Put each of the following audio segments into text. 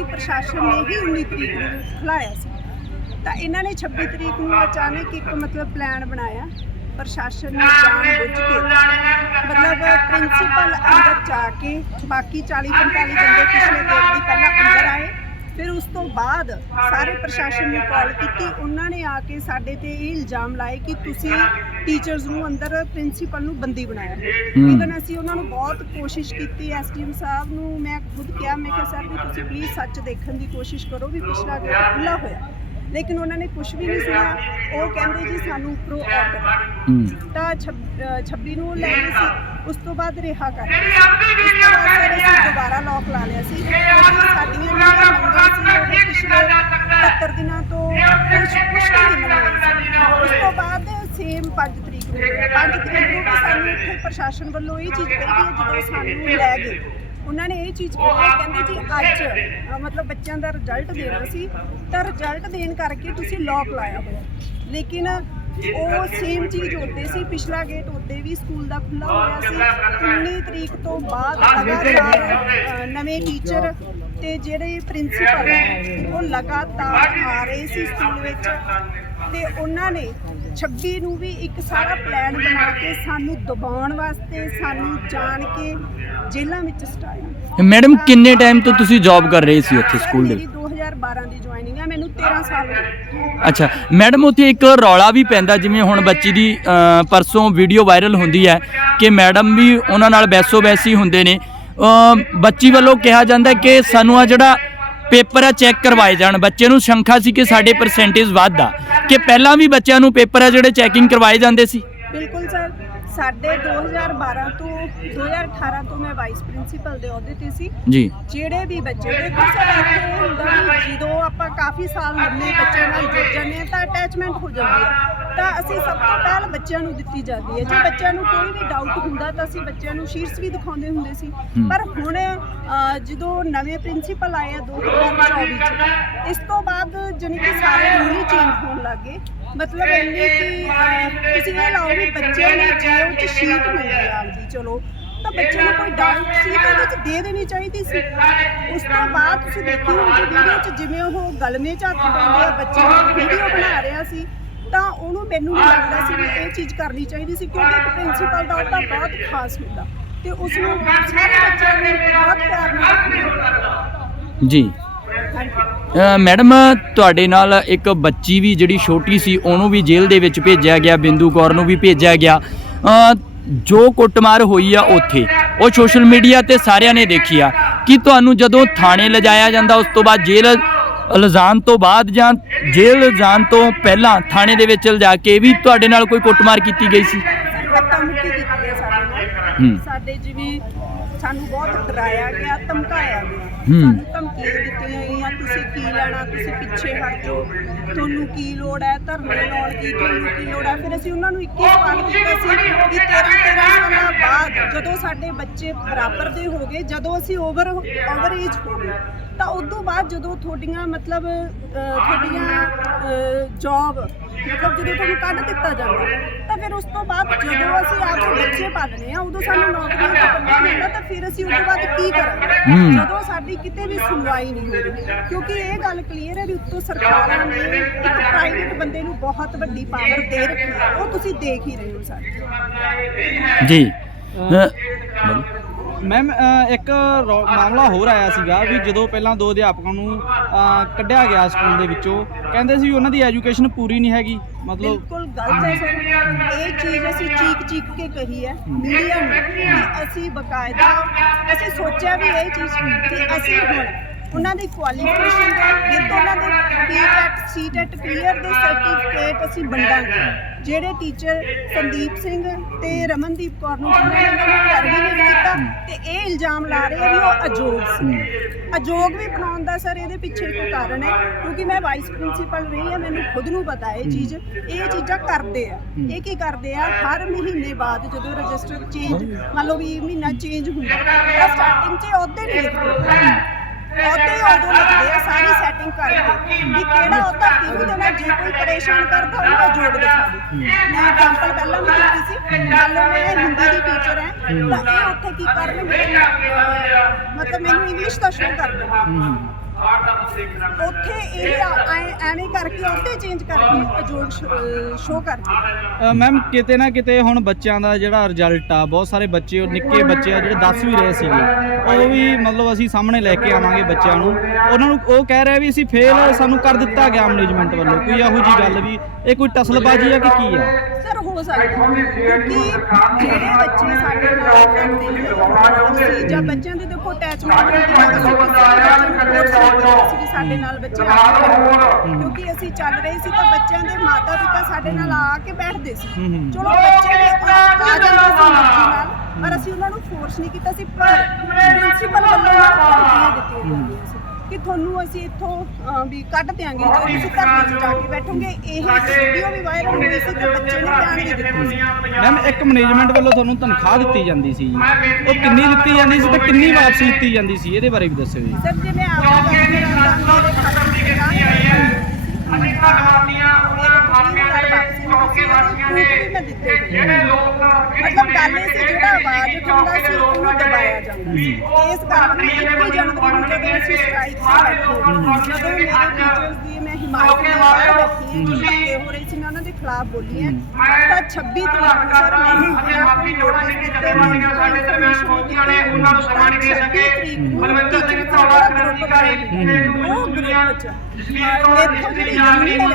ਸੀ ਪ੍ਰਸ਼ਾਸਨ ਨੇ ਹੀ 19 ਤਰੀਕ ਨੂੰ ਖੁਲਾਇਆ ਸੀ। ਤਾਂ ਇਹਨਾਂ ਨੇ 26 ਤਰੀਕ ਨੂੰ ਅਚਾਨਕ ਇੱਕ ਮਤਲਬ ਪਲਾਨ ਬਣਾਇਆ। ਪ੍ਰਸ਼ਾਸਨ ਨੇ ਜਾਣ ਬੁੱਝ ਕੇ ਮਤਲਬ ਪ੍ਰਿੰਸੀਪਲ ਅੰਦਰ ਜਾ ਕੇ ਬਾਕੀ 40 45 ਬੰਦੇ ਪਿਛਲੇ ਗੇਟ ਦੀ ਪਹਿਲਾਂ ਅੰਦਰ ਆਏ। ਫਿਰ ਉਸ ਤੋਂ ਬਾਅਦ ਸਾਰੇ ਪ੍ਰਸ਼ਾਸਨ ਨੂੰ ਕਾਲ ਕੀਤੀ। ਉਹਨਾਂ ਨੇ ਆ ਕੇ ਸਾਡੇ ਤੇ ਇਹ ਇਲਜ਼ਾਮ ਲਾਏ ਕਿ ਤੁਸੀਂ ਟੀਚਰਸ ਨੂੰ ਅੰਦਰ ਪ੍ਰਿੰਸੀਪਲ ਨੂੰ ਬੰਦੀ ਬਣਾਇਆ। ਇਵਨ ਅਸੀਂ ਉਹਨਾਂ ਨੂੰ ਬਹੁਤ ਕੋਸ਼ਿਸ਼ ਕੀਤੀ ਐਸਡੀਐਮ ਸਾਹਿਬ ਨੂੰ ਮੈਂ ਖੁਦ ਕਿਹਾ ਮੈਂ ਕਿਹਾ ਸਰ ਵੀ ਤੁਸੀਂ ਪਲੀਜ਼ ਸੱਚ ਦੇਖਣ ਦੀ ਕੋਸ਼ਿਸ਼ ਕਰੋ ਵੀ ਪਿਛਲਾ ਗੇਟ ਖੁੱਲਾ ਹੋਇਆ। ਲੇਕਿਨ ਉਹਨਾਂ ਨੇ ਕੁਝ ਵੀ ਨਹੀਂ ਸੁਣਿਆ। ਉਹ ਕਹਿੰਦੇ ਜੀ ਸਾਨੂੰ ਉੱਪਰੋਂ ਆਰਡਰ ਤਾਂ 26 ਨੂੰ ਲੈ ਗਏ ਸੀ। ਉਸ ਤੋਂ ਬਾਅਦ ਰਿਹਾ ਕਰ। ਉਸ ਤੋਂ ਬਾਅਦ ਫਿਰ ਅਸੀਂ ਦੁਬਾਰਾ ਲੋਕ ਲਾ ਲਿਆ ਸੀ ਕਿਉਂਕਿ ਸਾਡੀਆਂ ਜਿਹੜੀਆਂ ਮੰਗਾਂ ਸੀ ਉਹ ਪਿਛਲੇ 70 ਦਿਨਾਂ ਤੋਂ ਕੁਝ ਕੁਝ ਨਹੀਂ ਮੰਗੀਆਂ ਸੀ ਉਸ ਤੋਂ ਬਾਅਦ ਸੇਮ 5 ਤਰੀਕ ਨੂੰ 5 ਤਰੀਕ ਨੂੰ ਵੀ ਸਾਨੂੰ ਇੱਥੇ ਪ੍ਰਸ਼ਾਸਨ ਵੱਲੋਂ ਇਹ ਚੀਜ਼ ਕਹੀ ਗਈ ਹੈ ਜਦੋਂ ਸਾਨੂੰ ਲੈ ਗਏ। ਉਹਨਾਂ ਨੇ ਇਹ ਚੀਜ਼ ਕਹੀ ਹੈ ਕਹਿੰਦੇ ਜੀ ਅੱਜ ਅ, ਮਤਲਬ ਬੱਚਿਆਂ ਦਾ ਰਿਜ਼ਲਟ ਦੇਣਾ ਸੀ। ਤਾਂ ਰਿਜ਼ਲਟ ਦੇਣ ਕਰਕੇ ਤੁਸੀਂ ਲੋਕ ਲਾਇਆ ਹੋਇਆ। ਲੇਕਿਨ ਉਹ ਸੇਮ ਚੀਜ਼ ਉੱਤੇ ਸੀ ਪਿਛਲਾ ਗੇਟ ਉੱਤੇ ਵੀ ਸਕੂਲ ਦਾ ਖੁੱਲਾ ਹੋਇਆ ਸੀ। 19 ਤਰੀਕ ਤੋਂ ਬਾਅਦ ਲਗਾਤਾਰ ਅ, ਨਵੇਂ ਟੀਚਰ ਤੇ ਜਿਹੜੇ ਪ੍ਰਿੰਸੀਪਲ ਹੈ ਉਹ ਲਗਾਤਾਰ ਆ ਰਹੇ ਸੀ ਸਕੂਲ ਵਿੱਚ। ਤੇ ਉਹਨਾਂ ਨੇ 26 ਨੂੰ ਵੀ ਇੱਕ ਸਾਰਾ ਪਲਾਨ ਬਣਾ ਕੇ ਸਾਨੂੰ ਦਬਾਉਣ ਵਾਸਤੇ ਸਾਨੂੰ ਜਾਣ ਕੇ ਜੇਲ੍ਹਾਂ ਵਿੱਚ ਸਟਾਇਆ। ਮੈਡਮ ਕਿੰਨੇ ਟਾਈਮ ਤੋਂ ਤੁਸੀਂ ਜੌਬ ਕਰ ਰਹੇ ਸੀ ਉੱਥੇ ਸਕੂਲ ਦੇ? ਮੇਰੀ 2012 ਦੀ ਜੁਆਇਨਿੰਗ ਹੈ ਮੈਨੂੰ 13 ਸਾਲ ਹੋ ਗਏ। ਅੱਛਾ ਮੈਡਮ ਉੱਥੇ ਇੱਕ ਰੌਲਾ ਵੀ ਪੈਂਦਾ ਜਿਵੇਂ ਹੁਣ ਬੱਚੀ ਦੀ ਪਰਸੋਂ ਵੀਡੀਓ ਵਾਇਰਲ ਹੁੰਦੀ ਹੈ ਕਿ ਮੈਡਮ ਵੀ ਉਹਨਾਂ ਨਾਲ ਬੈਸੋ ਬੈਸੀ ਹੁੰਦੇ ਨੇ। ਬੱਚੀ ਵੱਲੋਂ ਕਿਹਾ ਜਾਂਦਾ ਕਿ ਸਾਨੂੰ ਆ ਜਿਹੜਾ ਪੇਪਰ ਆ ਚੈੱਕ ਕਰਵਾਏ ਜਾਣ। ਬੱਚੇ ਨੂੰ ਸ਼ੰਖਾ ਸੀ ਕਿ ਸਾਡੇ ਪਰਸੈਂਟੇਜ ਵੱਧ ਆ ਕਿ ਪਹਿਲਾਂ ਵੀ ਬੱਚਿਆਂ ਨੂੰ ਪੇਪਰ ਆ ਜਿਹੜੇ ਚੈਕਿੰਗ ਕਰਵਾਏ ਜਾਂਦੇ ਸੀ? ਬਿਲਕੁਲ ਸਾਡੇ 2012 ਤੋਂ 2018 ਤੋਂ ਮੈਂ ਵਾਈਸ ਪ੍ਰਿੰਸੀਪਲ ਦੇ ਅਹੁਦੇ ਤੇ ਸੀ। ਜੀ। ਜਿਹੜੇ ਵੀ ਬੱਚੇ ਇੱਥੇ ਇਹ ਹੁੰਦਾ ਵੀ ਜਦੋਂ ਆਪਾਂ ਕਾਫੀ ਸਾਲ ਲੰਮੇ ਬੱਚਿਆਂ ਨਾਲ ਜੁੜ ਜਾਂਦੇ ਹਾਂ ਤਾਂ ਅਟੈਚਮੈਂਟ ਹੋ ਜਾਂਦੀ ਹੈ। ਤਾਂ ਅਸੀਂ ਸਭ ਤੋਂ ਪਹਿਲ ਬੱਚਿਆਂ ਨੂੰ ਦਿੱਤੀ ਜਾਂਦੀ ਹੈ। ਜੇ ਬੱਚਿਆਂ ਨੂੰ ਕੋਈ ਵੀ ਡਾਊਟ ਹੁੰਦਾ ਤਾਂ ਅਸੀਂ ਬੱਚਿਆਂ ਨੂੰ ਸ਼ੀਟਸ ਵੀ ਦਿਖਾਉਂਦੇ ਹੁੰਦੇ ਸੀ। ਪਰ ਹੁਣ ਅ, ਜਦੋਂ ਨਵੇਂ ਪ੍ਰਿੰਸੀਪਲ ਆਏ ਆ 2024 ਚ ਇਸ ਤੋਂ ਬਾਅਦ ਜਾਣੀ ਕਿ ਸਾਰੇ ਰੂਲ ਹੀ ਚੇਂਜ ਹੋਣ ਲੱਗੇ ਮਤਲਬ ਇੰਨੀ ਕਿ ਅ, ਤੁਸੀਂ ਇਹ ਲਾਓ ਵੀ ਬੱਚੇ ਨੇ ਜੇ ਉਹ ਚ ਸ਼ੀਟ ਮਿਲ ਗਈ ਆਪਦੀ ਚਲੋ। ਤਾਂ ਬੱਚੇ ਨੂੰ ਕੋਈ ਡਾਊਟ ਸੀ ਤਾਂ ਉਹਦੇ ਚ ਦੇ ਦੇਣੀ ਚਾਹੀਦੀ ਸੀ। ਉਸ ਤੋਂ ਬਾਅਦ ਤੁਸੀਂ ਦੇਖੀ ਹੋਣੀ ਵੀਡੀਓ ਚ ਜਿਵੇਂ ਉਹ ਗਲਮੇ ਚ ਹੱਥ ਪਾਉਂਦੇ ਆ ਬੱਚੇ ਨੂੰ ਵੀਡੀਓ ਬਣਾ ਰਿਹਾ ਸੀ ਤਾਂ ਉਹਨੂੰ ਮੈਨੂੰ ਨਹੀਂ ਲੱਗਦਾ ਸੀ ਵੀ ਇਹ ਚੀਜ਼ ਕਰਨੀ ਚਾਹੀਦੀ ਸੀ ਕਿਉਂਕਿ ਇੱਕ ਪ੍ਰਿੰਸੀਪਲ ਦਾ ਅਹੁਦਾ ਬਹੁਤ ਖਾਸ ਹੁੰਦਾ। ਤੇ ਉਸ ਨੂੰ ਸਾਰੇ ਬੱਚਿਆਂ ਨੂੰ ਬਹੁਤ ਪਿਆਰ ਨਾਲ ਜੀ। ਮੈਡਮ, ਤੁਹਾਡੇ ਨਾਲ ਇੱਕ ਬੱਚੀ ਵੀ ਜਿਹੜੀ ਛੋਟੀ ਸੀ, ਉਹਨੂੰ ਵੀ ਜੇਲ੍ਹ ਦੇ ਵਿੱਚ ਭੇਜਿਆ ਗਿਆ, ਬਿੰਦੂ ਕੌਰ ਨੂੰ ਵੀ ਭੇਜਿਆ ਗਿਆ। ਜੋ ਕੁੱਟਮਾਰ ਹੋਈ ਆ ਉੱਥੇ, ਉਹ ਸੋਸ਼ਲ ਮੀਡੀਆ ਤੇ ਸਾਰਿਆਂ ਨੇ ਦੇਖੀ ਆ। ਕਿ ਤੁਹਾਨੂੰ ਜਦੋਂ ਥਾਣੇ ਲਿਜਾਇਆ ਜਾਂਦਾ, ਉਸ ਤੋਂ ਬਾਅਦ ਜੇਲ੍ਹ ਲਿਜਾਣ ਤੋਂ ਬਾਅਦ ਜਾਂ ਜੇਲ੍ਹ ਲਿਜਾਣ ਤੋਂ ਪਹਿਲਾਂ ਥਾਣੇ ਦੇ ਵਿੱਚ ਲਿਜਾ ਕੇ ਵੀ ਤੁਹਾਡੇ ਨਾਲ ਕੋਈ ਕੁੱਟਮਾਰ ਕੀਤੀ ਗਈ ਸੀ? ਧੱਕਾ ਮੁੱਕੀ ਹੈ ਸਾਡੇ ਨਾਲ ਸਾਡੇ ਜਿਵੇਂ ਸਾਨੂੰ ਬਹੁਤ ਡਰਾਇਆ ਗਿਆ ਧਮਕਾਇਆ ਗਿਆ ਹੂੰ। ਸਾਨੂੰ ਧਮਕੀਆਂ ਦਿੱਤੀਆਂ ਗਈਆਂ ਤੁਸੀਂ ਕੀ ਲੈਣਾ ਤੁਸੀਂ ਪਿੱਛੇ ਹਟ ਜਾਓ ਤੁਹਾਨੂੰ ਕੀ ਲੋੜ ਹੈ ਧਰਨੇ ਲਾਉਣ ਦੀ ਤੁਹਾਨੂੰ ਕੀ ਲੋੜ ਹੈ ਫਿਰ ਅਸੀਂ ਉਹਨਾਂ ਨੂੰ 21 ਸਵਾਲ ਕੀਤਾ ਸੀ ਕਿ 13 13 ਸਾਲਾਂ ਬਾਅਦ ਜਦੋਂ ਸਾਡੇ ਬੱਚੇ ਬਰਾਬਰ ਦੇ ਹੋ ਗਏ ਜਦੋਂ ਅਸੀਂ ਓਵਰ ਓਵਰ ਏਜ ਹੋ ਗਏ ਤਾਂ ਉਸ ਤੋਂ ਬਾਅਦ ਜਦੋਂ ਤੁਹਾਡੀਆਂ ਮਤਲਬ ਅਹ, ਤੁਹਾਡੀਆਂ ਜੌਬ ਮਤਲਬ ਜਦੋਂ ਤੁਹਾਨੂੰ ਕੱਢ ਦਿੱਤਾ ਜਾਂਦਾ ਤਾਂ ਫਿਰ ਉਸ ਤੋਂ ਬਾਅਦ ਜਦੋਂ ਅਸੀਂ ਆਪਦੇ ਬੱਚੇ ਪਾਲਣੇ ਆ ਉਦੋਂ ਸਾਨੂੰ ਨੌਕਰੀਆਂ ਤੋਂ ਕੱਢਿਆ ਜਾਂਦਾ ਤਾਂ ਫਿਰ ਅਸੀਂ ਉਸ ਤੋਂ ਬਾਅਦ ਕੀ ਕਰਾਂਗੇ। ਜਦੋਂ ਸਾਡੀ ਕਿਤੇ ਵੀ ਸੁਣਵਾਈ ਨਹੀਂ ਹੋ ਰਹੀ ਕਿਉਂਕਿ ਇਹ ਗੱਲ ਕਲੀਅਰ ਹੈ ਵੀ ਉੱਤੋਂ ਸਰਕਾਰਾਂ ਨੇ ਇੱਕ ਪ੍ਰਾਈਵੇਟ ਬੰਦੇ ਨੂੰ ਬਹੁਤ ਵੱਡੀ ਪਾਵਰ ਦੇ ਰੱਖੀ ਹੈ ਉਹ ਤੁਸੀਂ ਦੇਖ ਹੀ ਰਹੇ ਹੋ ਸਾਰੇ ਜੀ। ਮੈਮ ਇੱਕ ਰੌ- ਮਾਮਲਾ ਹੋਰ ਆਇਆ ਸੀਗਾ ਵੀ ਜਦੋਂ ਪਹਿਲਾਂ ਦੋ ਅਧਿਆਪਕਾਂ ਨੂੰ ਅ, ਕੱਢਿਆ ਗਿਆ ਸਕੂਲ ਦੇ ਵਿੱਚੋਂ ਕਹਿੰਦੇ ਸੀ ਵੀ ਉਹਨਾਂ ਦੀ ਐਜੂਕੇਸ਼ਨ ਪੂਰੀ ਨਹੀਂ ਹੈਗੀ ਮਤਲਬ ਬਿਲਕੁਲ ਗਲਤ ਹੈ। ਸਰ ਇਹ ਚੀਜ਼ ਅਸੀਂ ਚੀਕ ਚੀਕ ਕੇ ਕਹੀ ਹੈ ਮੀਡੀਆ ਨੂੰ ਕਿ ਅਸੀਂ ਬਕਾਇਦਾ ਅਸੀਂ ਸੋਚਿਆ ਵੀ ਇਹ ਚੀਜ਼ ਕਿ ਅਸੀਂ ਹੁਣ ਉਹਨਾਂ ਦੀ ਕੁਆਲੀਫਿਕੇਸ਼ਨ ਦੇ ਵਿਦ ਉਹਨਾਂ ਦੇ ਸੀਟੈਟ ਕਲੀਅਰ ਦੇ ਸਰਟੀਫਿਕੇਟ ਅਸੀਂ ਵੰਡਾਂਗੇ ਜਿਹੜੇ ਟੀਚਰ ਸੰਦੀਪ ਸਿੰਘ ਤੇ ਰਮਨਦੀਪ ਕੌਰ ਨੂੰ ਜਿਨ੍ਹਾਂ ਨੇ ਉਹਨਾਂ ਨੂੰ ਟਰਮੀਨੇਟ ਕੀਤਾ ਤੇ ਇਹ ਇਲਜ਼ਾਮ ਲਾ ਰਹੇ ਆ ਵੀ ਉਹ ਅਯੋਗ ਸੀ। ਅਯੋਗ ਵੀ ਬਣਾਉਣ ਦਾ ਸਰ ਇਹਦੇ ਪਿੱਛੇ ਕੋਈ ਕਾਰਨ ਹੈ ਕਿਉਂਕਿ ਮੈਂ ਵਾਈਸ ਪ੍ਰਿੰਸੀਪਲ ਰਹੀ ਹਾਂ ਮੈਨੂੰ ਖੁਦ ਨੂੰ ਪਤਾ ਇਹ ਚੀਜ਼। ਇਹ ਚੀਜ਼ਾਂ ਕਰਦੇ ਆ। ਇਹ ਕੀ ਕਰਦੇ ਆ? ਹਰ ਮਹੀਨੇ ਬਾਅਦ ਜਦੋਂ ਰਜਿਸਟਰ ਚੇਂਜ ਮੰਨ ਲਓ ਵੀ ਮਹੀਨਾ ਚੇਂਜ ਹੁੰਦਾ ਤਾਂ ਸਟਾਰਟਿੰਗ 'ਚ ਅਹੁਦੇ ਨਹੀਂ ਲਿਖਦੇ ਅਹੁਦੇ ਉਦੋਂ ਲਿਖਦੇ ਆ ਸਾਰੀ ਸੈਟਿੰਗ ਕਰਕੇ। ਵੀ ਕਿਹੜਾ ਅਹੁਦਾ ਕਿਹਨੂੰ ਦੇਣਾ ਜੇ ਕੋਈ ਪਰੇਸ਼ਾਨ ਕਰਦਾ ਉਹਦਾ ਜੋੜ ਦਿਖਾ ਦੇ। ਮੈਂ ਐਗਜ਼ਾਮਪਲ ਪਹਿਲਾਂ ਵੀ ਦਿੱਤੀ ਸੀ ਲਓ ਮੈਂ ਹਿੰਦੀ ਦੀ ਟੀਚਰ ਹੈ। ਤਾਂ ਇਹ ਉੱਥੇ ਕੀ ਕਰਨਗੇ ਮਤਲਬ ਮੈਨੂੰ ਇੰਗਲਿਸ਼ ਦਾ ਸ਼ੋਅ ਕਰ ਦੇਣਾ ਉੱਥੇ ਇਹ ਆ- ਐ- ਐਵੇਂ ਕਰਕੇ ਉਹਦੇ ਚੇਂਜ ਕਰਕੇ ਅਜੋਗ ਸ਼ੋਅ ਕਰਦੇ ਮੈਮ ਕਿਤੇ ਨਾ ਕਿਤੇ ਹੁਣ ਬੱਚਿਆਂ ਦਾ ਜਿਹੜਾ ਰਿਜ਼ਲਟ ਆ, ਬਹੁਤ ਸਾਰੇ ਬੱਚੇ, ਉਹ ਨਿੱਕੇ ਬੱਚੇ ਆ, ਜਿਹੜੇ ਦੱਸ ਵੀ ਰਹੇ ਸੀਗੇ। ਉਹ ਵੀ ਮਤਲਬ ਅਸੀਂ ਸਾਹਮਣੇ ਲੈ ਕੇ ਆਵਾਂਗੇ ਬੱਚਿਆਂ ਨੂੰ। ਉਹਨਾਂ ਨੂੰ ਉਹ ਕਹਿ ਰਿਹਾ ਵੀ ਅਸੀਂ ਫੇਲ ਸਾਨੂੰ ਕਰ ਦਿੱਤਾ ਗਿਆ ਮੈਨੇਜਮੈਂਟ ਵੱਲੋਂ। ਕੋਈ ਇਹੋ ਜੀ ਗੱਲ ਵੀ ਇਹ ਕੋਈ ਟਸਲਬਾਜ਼ੀ ਆ ਕਿ ਕੀ ਆ? ਸਰ ਹੋ ਸਕਦਾ ਕਿਉਂਕਿ ਜਿਹੜੇ ਬੱਚੇ ਸਾਡੇ ਨਾਲ ਕਰਦੇ ਨੇ ਅਸੀਂ ਜਾਂ ਬੱਚਿਆਂ ਦੇ ਦੇਖੋ ਅਟੈਚਮੈਂਟ ਹੁੰਦੀ ਹੈ ਸਾਡੇ ਨਾਲ ਬੱਚੇ ਆ। ਕਿਉਂਕਿ ਚੱਲ ਰਹੇ ਸੀ ਤਾਂ ਬੱਚਿਆਂ ਦੇ ਮਾਤਾ ਪਿਤਾ ਸਾਡੇ ਨਾਲ ਆ ਕੇ ਬੈਠਦੇ ਸੀ। ਹੂੰ ਹੂੰ। ਚਲੋ ਬੱਚੇ ਆ ਜਾਂਦੇ ਸੀ ਨਾਲ ਪਰ ਅਸੀਂ ਉਹਨਾਂ ਨੂੰ ਫੋਰਸ ਨਹੀਂ ਕੀਤਾ ਸੀ। ਪਰ ਪ੍ਰਿੰਸੀਪਲ ਵੱਲੋਂ ਉਹਨਾਂ ਨੂੰ ਕਿ ਤੁਹਾਨੂੰ ਅਸੀਂ ਇੱਥੋਂ ਵੀ ਕੱਢ ਦਿਆਂਗੇ ਜੇ ਤੁਸੀਂ 'ਚ ਜਾ ਕੇ ਬੈਠੋਗੇ ਇਹ ਵੀਡੀਓ ਵੀ ਵਾਇਰਲ ਹੋਈ ਸੀ ਤੇ ਬੱਚੇ ਨੇ ਬਿਆਨ ਵੀ ਦਿੱਤੇ। ਮੈਮ ਇੱਕ ਮੈਨੇਜਮੈਂਟ ਵੱਲੋਂ ਤੁਹਾਨੂੰ ਤਨਖਾਹ ਦਿੱਤੀ ਜਾਂਦੀ ਸੀ ਉਹ ਕਿੰਨੀ ਦਿੱਤੀ ਜਾਂਦੀ ਸੀ ਤੇ ਕਿੰਨੀ ਵਾਪਸ ਲਿੱਤੀ ਜਾਂਦੀ ਸੀ ਇਹਦੇ ਬਾਰੇ ਵੀ ਦੱਸਿਓ ਜੀ। ਸਰ ਜੇ ਮੈਂ ਆਪਣੀ ਗੱਲ ਕਰਾਂ ਤਾਂ ਮੇਰੇ ਖਾਤੇ ਵਿੱਚ ਕਾਹੀ ਆਈ ਅਸੀਂ ਘਟਵਾਤੀਆਂ ਨੇ ਲੋਕ ਮਤਲਬ ਗੱਲ ਇਹ ਸੀ ਜਿਹੜਾ ਆਵਾਜ਼ ਉਠਾਉਂਦਾ ਸੀ ਉਹਨੂੰ ਦਬਾਇਆ ਜਾਂਦਾ ਸੀ। ਇਸ ਕਾਰਨ 21 ਜਨਵਰੀ ਨੂੰ ਜਦੋਂ ਅਸੀਂ ਸਟ੍ਰਾਈਕ 'ਤੇ ਬੈਠੇ। ਜਦੋਂ ਮੇਰੇ ਟੀਚਰਸ ਦੀ ਮੈਂ ਹਿਮਾਇਤ ਨਾਲ ਹਾਂ ਧੱਕੇ ਹੋ ਰਹੇ ਸੀ ਮੈਂ ਉਹਨਾਂ ਦੇ ਖਿਲਾਫ ਬੋਲੀ ਹਾਂ। ਤਾਂ 26 ਤਰੀਕ ਨੂੰ ਸਰ ਮੈਨੂੰ ਆਪਣੇ ਆਪ ਨੂੰ ਨੋਟਿਸ ਦਿੱਤੇ ਸਾਡੇ ਦਰਮਿਆਨ ਪਹੁੰਚੀਆਂ ਨੇ। ਉਹਨਾਂ ਨੂੰ ਸਮਾਨ ਦੇ ਸਕੇ। ਬਲਵਿੰਦਰ ਸਿੰਘ ਧੌਲਾ ਗਰੁੱਪ ਕਰੇ ਉਹ ਗਰੁੱਪ ਚ ਦੇਖੋ ਜਿਹੜੀ ਯੂਨੀਅਨ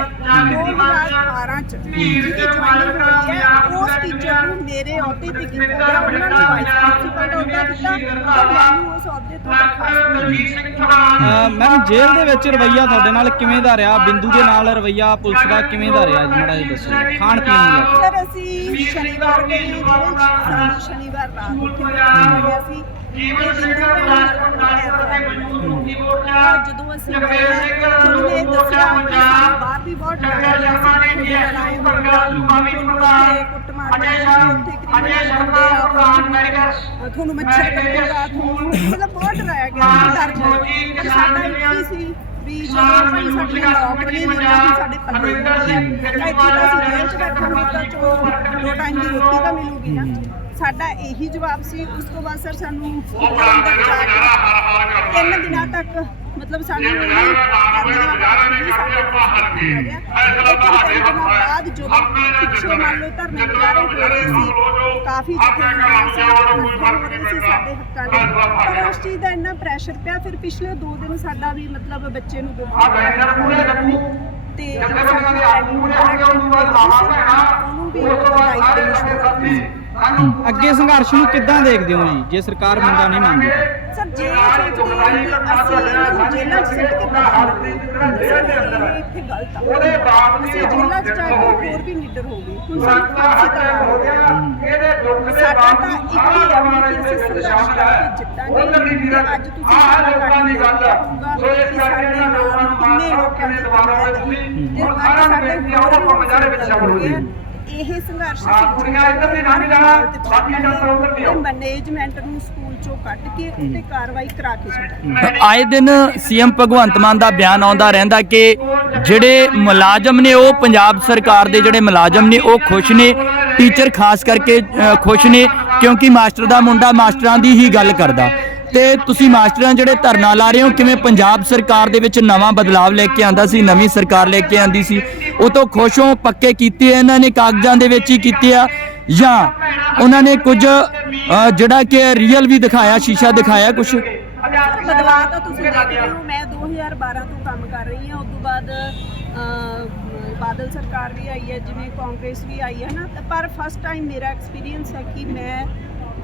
2018 ਚ ਜਿਹਦੀ ਜੁਆਇਨਿੰਗ ਹੋਈ ਹੈ ਉਸ ਟੀਚਰ ਨੂੰ ਮੇਰੇ ਅਹੁਦੇ ਤੇ ਕੀਤਾ ਗਿਆ ਉਹਨਾਂ ਨੂੰ ਵਾਈਸ ਪ੍ਰਿੰਸੀਪਲ ਦਾ ਅਹੁਦਾ ਦਿੱਤਾ ਤੇ ਮੈਨੂੰ ਉਸ ਅਹੁਦੇ ਤੋਂ ਬਰਖਾਸਤ ਮੈਮ ਜੇਲ੍ਹ ਦੇ ਵਿੱਚ ਰਵਈਆ ਤੁਹਾਡੇ ਨਾਲ ਕਿਵੇਂ ਦਾ ਰਿਹਾ? ਬਿੰਦੂ ਦੇ ਨਾਲ ਰਵਈਆ ਪੁਲਿਸ ਦਾ ਕਿਵੇਂ ਦਾ ਰਿਹਾ? ਜੀ ਮਾੜਾ ਜਿਹਾ ਦੱਸੋ। ਖਾਣ ਪੀਣ ਨੂੰ ਕੇ ਸਰ ਅਸੀਂ ਸ਼ਨੀਵਾਰ ਗਏ ਸ਼ਨੀਵਾਰ ਰਾਤ ਮਿਲਿਆ ਸੀ ਤੇ ਬਿੰਦੂ ਭੈਣ ਜਦੋਂ ਅਸੀਂ ਤੁਹਾਨੂੰ ਇਹ ਦੱਸਿਆ ਕਿ ਸਾਨੂੰ ਬਾਹਰ ਵੀ ਬਹੁਤ ਡਰ ਲੱਗਿਆ ਸੀ ਕਿ ਲੜਾਈ ਹੋਊਗਾ ਕੁੱਟਮਾਰ ਉੱਥੇ ਕ੍ਰਿਮੀਨਲ ਬੰਦੇ ਆ ਤੁਹਾਨੂੰ ਮੱਛਰ ਕੱਟੇਗਾ ਤੁਹਾਨੂੰ ਮਤਲਬ ਬਹੁਤ ਡਰਾਇਆ ਗਿਆ ਪਰ ਸਾਡਾ ਇੱਕ ਸੀ ਵੀ ਸਾਡੀ ਮਿਲਣਾ ਵੀ ਸਾਡੇ ਪੱਲੇ ਨਹੀਂ ਹੈ ਇੱਥੇ ਤਾਂ ਅਸੀਂ ਜੇਲ੍ਹ 'ਚ ਬੈਠਾਂਗੇ ਤਾਂ ਚਲੋ ਦੋ ਟਾਈਮ ਦੀ ਰੋਟੀ ਤਾਂ ਮਿਲੂਗੀ ਨਾ। ਸਾਡਾ ਇਹੀ ਜਵਾਬ ਸੀ ਉਸ ਤੋਂ ਬਾਅਦ ਸਰ ਸਾਨੂੰ ਅੰਦਰ ਜਾ ਕੇ ਤਿੰਨ ਦਿਨਾਂ ਤੱਕ ਮਤਲਬ ਸਾਨੂੰ ਇਹ ਬਾਅਦ ਜਦੋਂ ਪਿੱਛੇ ਮੰਨ ਲਓ ਧਰਨੇ ਹੋ ਰਹੇ ਸੀ ਕਾਫੀ ਜਥੇਬੰਦੀਆਂ ਸੀ ਇਕੱਠੇ ਹੋ ਰਹੇ ਸੀ ਸਾਡੇ ਹੱਕਾਂ ਲਈ ਪਰ ਉਸ ਚੀਜ਼ ਦਾ ਇੰਨਾ ਪ੍ਰੈਸ਼ਰ ਪਿਆ ਫਿਰ ਪਿਛਲੇ 2 ਦਿਨ ਸਾਡਾ ਵੀ ਮਤਲਬ ਬੱਚੇ ਨੂੰ ਬਿਮਾਰ ਤੇ ਸਾਡੀ ਦੇ ਸ਼ੁਰੂ ਕਰਤੀ ਅੱਗੇ ਸੰਘਰਸ਼ ਨੂੰ ਕਿੱਦਾਂ ਦੇਖਦੇ ਹੋ ਜੀ? ਜੇ ਸਰਕਾਰ ਮੰਗਾਂ ਨਹੀਂ ਮੰਨਦੀ? ਸਰ ਜੇ ਇਹ ਸੋਚਦੇ ਹਾਂ ਕਿ ਅਸੀਂ ਇਹਨਾਂ ਨੂੰ ਜੇਲ੍ਹਾਂ 'ਚ ਸਿੱਟ ਕੇ ਬਾਹਰ ਸਰ ਇਹ ਇੱਥੇ ਗਲਤ ਆ ਅਸੀਂ ਜੇਲ੍ਹਾਂ 'ਚ ਜਾ ਕੇ ਹੋਰ ਵੀ ਨਿਡਰ ਹੋ ਗਏ ਹੁਣ ਫਾਂਸੀ ਤਾਂ ਹੋ ਗਿਆ। ਸਾਡਾ ਤਾਂ ਇੱਕ ਹੀ ਹੈ ਕਿ ਅਸੀਂ ਸੰਘਰਸ਼ ਕਰਕੇ ਜਿੱਤਾਂਗੇ ਤੇ ਅੱਜ ਤੁਸੀਂ ਸਾਡੇ ਸਾਡੇ ਕਿੰਨੇ ਲੋਕਾਂ ਦੀ ਸਾਡੇ ਵਿੱਚ ਸ਼ਾਮਲ ਹੋ ਗਏ ਇਹ ਸੰਘਰਸ਼ ਕੁੜੀਆਂ ਇੱਧਰ ਦੀ ਨਾਨੀ ਦਾ ਮੈਨੇਜਮੈਂਟ ਨੂੰ ਸਕੂਲ ਚੋਂ ਕੱਢ ਕੇ ਉੱਤੇ ਕਾਰਵਾਈ ਕਰਾ ਕੇ ਛੱਡਾਂਗੇ ਆਏ ਦਿਨ ਸੀਐਮ ਭਗਵੰਤ ਮਾਨ ਦਾ ਬਿਆਨ ਆਉਂਦਾ ਰਹਿੰਦਾ ਕਿ ਜਿਹੜੇ ਮੁਲਾਜ਼ਮ ਨੇ ਉਹ ਪੰਜਾਬ ਸਰਕਾਰ ਦੇ ਜਿਹੜੇ ਮੁਲਾਜ਼ਮ ਨੇ ਉਹ ਖੁਸ਼ ਨੇ। ਟੀਚਰ ਖਾਸ ਕਰਕੇ ਖੁਸ਼ ਨੇ ਕਿਉਂਕਿ ਮਾਸਟਰ ਦਾ ਮੁੰਡਾ ਮਾਸਟਰਾਂ ਦੀ ਹੀ ਗੱਲ ਕਰਦਾ। ਤੇ ਤੁਸੀਂ ਮਾਸਟਰਾਂ ਜਿਹੜੇ ਧਰਨਾ ਲਾ ਰਹੇ ਹੋ, ਕਿਵੇਂ ਪੰਜਾਬ ਸਰਕਾਰ ਦੇ ਵਿੱਚ ਨਵਾਂ ਬਦਲਾਵ ਲੈ ਕੇ ਆਂਦਾ ਸੀ, ਨਵੀਂ ਸਰਕਾਰ ਲੈ ਕੇ ਆਂਦੀ ਸੀ, ਉਹ ਤੋਂ ਖੁਸ਼ ਹੋ, ਪੱਕੇ ਕੀਤੇ ਇਹਨਾਂ ਨੇ, ਕਾਗਜ਼ਾਂ ਦੇ ਵਿੱਚ ਹੀ ਕੀਤੇ ਆ, ਜਾਂ ਉਹਨਾਂ ਨੇ ਕੁਝ ਜਿਹੜਾ ਕਿ ਰੀਅਲ ਵੀ ਦਿਖਾਇਆ, ਸ਼ੀਸ਼ਾ ਦਿਖਾਇਆ ਕੁਝ ਬਦਲਾਅ ਤਾਂ ਤੁਸੀਂ ਦੇਖ ਰਹੇ ਹੋ, ਮੈਂ 2012 ਤੋਂ ਕੰਮ ਕਰ ਰਹੀ ਹਾਂ ਉਸ ਤੋਂ ਬਾਅਦ ਬਾਦਲ ਸਰਕਾਰ ਵੀ ਆਈ ਹੈ, ਜਿਵੇਂ ਕਾਂਗਰਸ ਵੀ ਆਈ ਹੈ ਨਾ, ਪਰ ਫਸਟ ਟਾਈਮ ਮੇਰਾ ਐਕਸਪੀਰੀਅੰਸ ਹੈ ਕਿ ਮੈਂ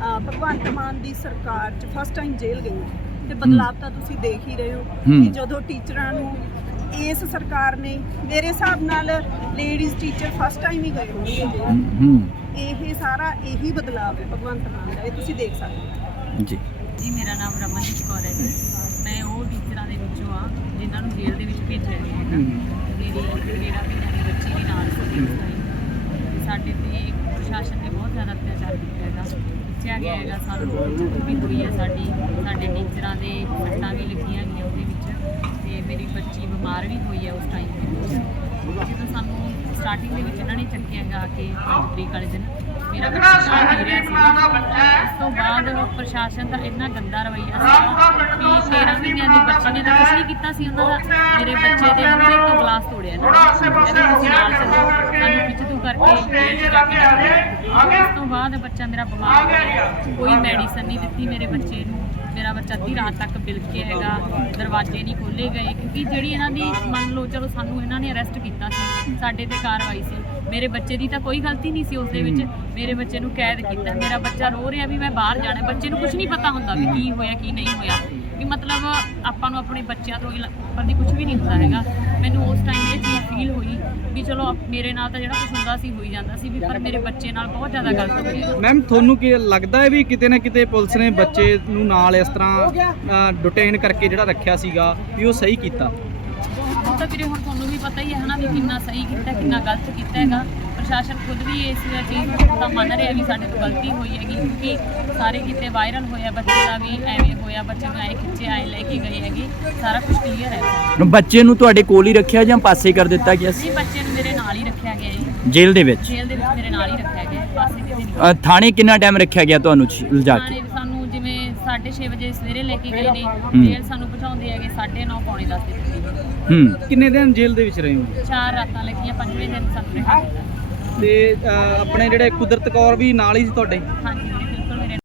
ਭਗਵੰਤ ਮਾਨ ਦੀ ਸਰਕਾਰ 'ਚ ਫਸਟ ਟਾਈਮ ਜੇਲ੍ਹ ਗਈ ਹਾਂ। ਤੇ ਬਦਲਾਅ ਤਾਂ ਤੁਸੀਂ ਦੇਖ ਹੀ ਰਹੇ ਹੋ। ਕਿ ਜਦੋਂ ਟੀਚਰਾਂ ਨੂੰ ਇਸ ਸਰਕਾਰ ਨੇ ਮੇਰੇ ਹਿਸਾਬ ਨਾਲ ਲੇਡੀਜ਼ ਟੀਚਰ ਫਸਟ ਟਾਈਮ ਹੀ ਗਏ ਹੋਣਗੇ ਜੇਲ੍ਹ ਹੂੰ ਇਹ ਸਾਰਾ ਇਹੀ ਬਦਲਾਅ ਹੈ ਭਗਵੰਤ ਮਾਨ ਦਾ ਇਹ ਤੁਸੀਂ ਦੇਖ ਸਕਦੇ ਹੋ। ਜੀ। ਜੀ ਮੇਰਾ ਨਾਮ ਰਮਨਦੀਪ ਕੌਰ ਹੈ ਜੀ। ਮੈਂ ਉਹ ਟੀਚਰਾਂ ਦੇ ਵਿੱਚੋਂ ਆ ਜਿਨ੍ਹਾਂ ਨੂੰ ਜੇਲ੍ਹ ਦੇ ਵਿੱਚ ਭੇਜਿਆ ਗਿਆ ਹੈਗਾ ਮੇਰੀ ਮੇਰਾ ਪਿੰਡਾਂ ਦੀ ਬੱਚੀ ਵੀ ਨਾਲ। ਸਾਡੇ ਤੇ ਪ੍ਰਸ਼ਾਸਨ ਨੇ ਬਹੁਤ ਜ਼ਿਆਦਾ ਅਤਿਆਚਾਰ ਕੀਤਾ। ਪੁੱਛਿਆ ਗਿਆ ਹੈਗਾ ਸਾਨੂੰ ਬਹੁਤ ਵੀ ਹੋਈ ਹੈ ਸਾਡੀ, ਸਾਡੇ ਟੀਚਰਾਂ ਦੇ ਸੱਟਾਂ ਵੀ ਲੱਗੀਆਂ ਗਈਆਂ ਉਹਦੇ ਵਿੱਚ ਤੇ ਮੇਰੀ ਬੱਚੀ ਬਿਮਾਰ ਵੀ ਹੋਈ ਹੈ ਉਸ ਟਾਈਮ ਦੇ ਵਿੱਚ ਜਦੋਂ ਸਾਨੂੰ ਸਟਾਰਟਿੰਗ ਦੇ ਵਿੱਚ ਇਹਨਾਂ ਨੇ ਚੱਕਿਆ ਗਾ ਕਿ ਤਰੀਕ ਵਾਲੇ ਦਿਨ। ਮੇਰਾ ਬੱਚਾ ਚਾਹ ਪੀ ਰਿਹਾ ਸੀ ਉਸ ਤੋਂ ਬਾਅਦ ਪ੍ਰਸ਼ਾਸਨ ਦਾ ਇੰਨਾ ਗੰਦਾ ਰਵੱਈਆ ਸੀ ਕਿ 13 ਮਹੀਨਿਆਂ ਦੀ ਬੱਚੀ ਨੇ ਤਾਂ ਕੁਝ ਨਹੀਂ ਕੀਤਾ ਸੀ ਉਹਨਾਂ ਦਾ। ਮੇਰੇ ਬੱਚੇ ਦੇ ਮੂਹਰੇ ਤੋਂ ਗਲਾਸ ਤੋੜਿਆ ਨੇ। ਸਾਨੂੰ ਖਿੱਚ ਤੂ ਕਰਕੇ ਜਾ। ਉਸ ਤੋਂ ਬਾਅਦ ਬੱਚਾ ਮੇਰਾ ਬਿਮਾਰ ਹੋ ਗਿਆ ਕੋਈ ਮੈਡੀਸਨ ਨਹੀਂ ਦਿੱਤੀ ਮੇਰੇ ਬੱਚੇ ਨੂੰ। ਮੇਰਾ ਬੱਚਾ ਅੱਧੀ ਰਾਤ ਤੱਕ ਬਿਲਕ ਕੇ ਹੈਗਾ, ਦਰਵਾਜ਼ੇ ਨਹੀਂ ਖੋਲੇ ਗਏ, ਕਿਉਂਕਿ ਜਿਹੜੀ ਇਹਨਾਂ ਦੀ ਮੰਨ ਲਓ, ਚਲੋ ਸਾਨੂੰ ਇਹਨਾਂ ਨੇ ਅਰੈਸਟ ਕੀਤਾ ਸੀ, ਸਾਡੇ ਤੇ ਕਾਰਵਾਈ ਸੀ, ਮੇਰੇ ਬੱਚੇ ਦੀ ਤਾਂ ਕੋਈ ਗਲਤੀ ਨਹੀਂ ਸੀ ਉਸ ਦੇ ਵਿੱਚ, ਮੇਰੇ ਬੱਚੇ ਨੂੰ ਕੈਦ ਕੀਤਾ, ਮੇਰਾ ਬੱਚਾ ਰੋ ਰਿਹਾ ਵੀ ਮੈਂ ਬਾਹਰ ਜਾਣਾ, ਬੱਚੇ ਨੂੰ ਕੁਝ ਨਹੀਂ ਪਤਾ ਹੁੰਦਾ ਵੀ ਕੀ ਹੋਇਆ, ਕੀ ਨਹੀਂ ਹੋਇਆ ਵੀ ਮਤਲਬ ਆਪਾਂ ਨੂੰ ਆਪਣੇ ਬੱਚਿਆਂ ਤੋਂ ਉੱਪਰ ਦੀ ਕੁਝ ਵੀ ਨਹੀਂ ਹੁੰਦਾ ਹੈਗਾ। ਮੈਨੂੰ ਉਸ ਟਾਈਮ ਇਹ ਚੀਜ਼ ਫੀਲ ਹੋਈ ਵੀ ਚਲੋ ਮੇਰੇ ਨਾਲ ਤਾਂ ਜਿਹੜਾ ਕੁਝ ਹੁੰਦਾ ਸੀ ਹੋਈ ਜਾਂਦਾ ਸੀ ਵੀ ਪਰ ਮੇਰੇ ਬੱਚੇ ਨਾਲ ਬਹੁਤ ਜ਼ਿਆਦਾ ਗਲਤ ਹੋਇਆ ਮੈਮ ਤੁਹਾਨੂੰ ਕੀ ਲੱਗਦਾ ਹੈ ਵੀ ਕਿਤੇ ਨਾ ਕਿਤੇ ਪੁਲਿਸ ਨੇ ਬੱਚੇ ਨੂੰ ਨਾਲ ਇਸ ਤਰ੍ਹਾਂ ਡਿਟੇਨ ਕਰਕੇ ਜਿਹੜਾ ਰੱਖਿਆ ਸੀਗਾ ਵੀ ਉਹ ਸਹੀ ਕੀਤਾ? ਤਾਂ ਵੀਰੇ ਹੁਣ ਤੁਹਾਨੂੰ ਵੀ ਪਤਾ ਹੀ ਹੈ ਹਨਾ ਵੀ ਕਿੰਨਾ ਸਹੀ ਕੀਤਾ ਕਿੰਨਾ ਗਲਤ ਕੀਤਾ ਹੈਗਾ। ਪ੍ਰਸ਼ਾਸਨ ਖੁਦ ਵੀ ਇਸ ਚੀਜ਼ ਨੂੰ ਤਾਂ ਮੰਨ ਰਿਹਾ ਵੀ ਸਾਡੇ ਤੋਂ ਗਲਤੀ ਹੋਈ ਹੈਗੀ ਕਿਉਂਕਿ ਸਾਰੇ ਕਿਤੇ ਵਾਇਰਲ ਹੋਇਆ ਬੱਚੇ ਦਾ ਵੀ ਐਵੇਂ ਹੋਇਆ ਬੱਚੇ ਨੂੰ ਐ ਖਿੱਚੇ ਆਏ ਲੈ ਕੇ ਗਏ ਹੈਗੇ ਸਾਰਾ ਕੁਝ ਕਲੀਅਰ ਹੈ। ਬੱਚੇ ਨੂੰ ਤੁਹਾਡੇ ਕੋਲ ਹੀ ਰੱਖਿਆ ਜਾਂ ਪਾਸੇ ਕਰ ਦਿੱਤਾ ਗਿਆ ਸੀ? ਜੀ ਬੱਚੇ ਨੂੰ ਮੇਰੇ ਨਾਲ ਹੀ ਰੱਖਿਆ ਗਿਆ ਹੈ ਜੇਲ੍ਹ ਦੇ ਵਿੱਚ? ਜੇਲ੍ਹ ਦੇ ਵਿੱਚ ਮੇਰੇ ਨਾਲ ਹੀ ਰੱਖਿਆ ਗਿਆ ਪਾਸੇ ਕਿਤੇ ਨਹੀਂ ਥਾਣੇ ਕਿੰਨਾ ਟਾਈਮ ਰੱਖਿਆ ਗਿਆ ਤੁਹਾਨੂੰ ਲਿਜਾ ਕੇ? ਸਾਨੂੰ ਜਿਵੇਂ 6:30 ਵਜੇ ਸਵੇਰੇ ਲੈ ਕੇ ਗਏ ਨੇ। ਜੇਲ੍ਹ ਸਾਨੂੰ ਪਹੁੰਚਾਉਂਦੇ ਹੈਗੇ 9:30 ਪੌਣੇ 10 ਦੇ ਤਕਰੀਬਨ ਹੂੰ। ਕਿੰਨੇ ਦਿਨ ਜੇਲ੍ਹ ਦੇ ਵਿੱਚ ਰਹੇ ਹੋ? ਚਾਰ ਰਾਤਾਂ ਲੱਗੀਆਂ ਪੰਜਵੇਂ ਦਿਨ ਸਾਨੂੰ ਰਿਹਾ ਤੇ ਅਹ, ਆਪਣੇ ਜਿਹੜੇ ਕੁਦਰਤ ਕੌਰ ਵੀ ਨਾਲ ਹੀ ਸੀ ਤੁਹਾਡੇ? ਹਾਂਜੀ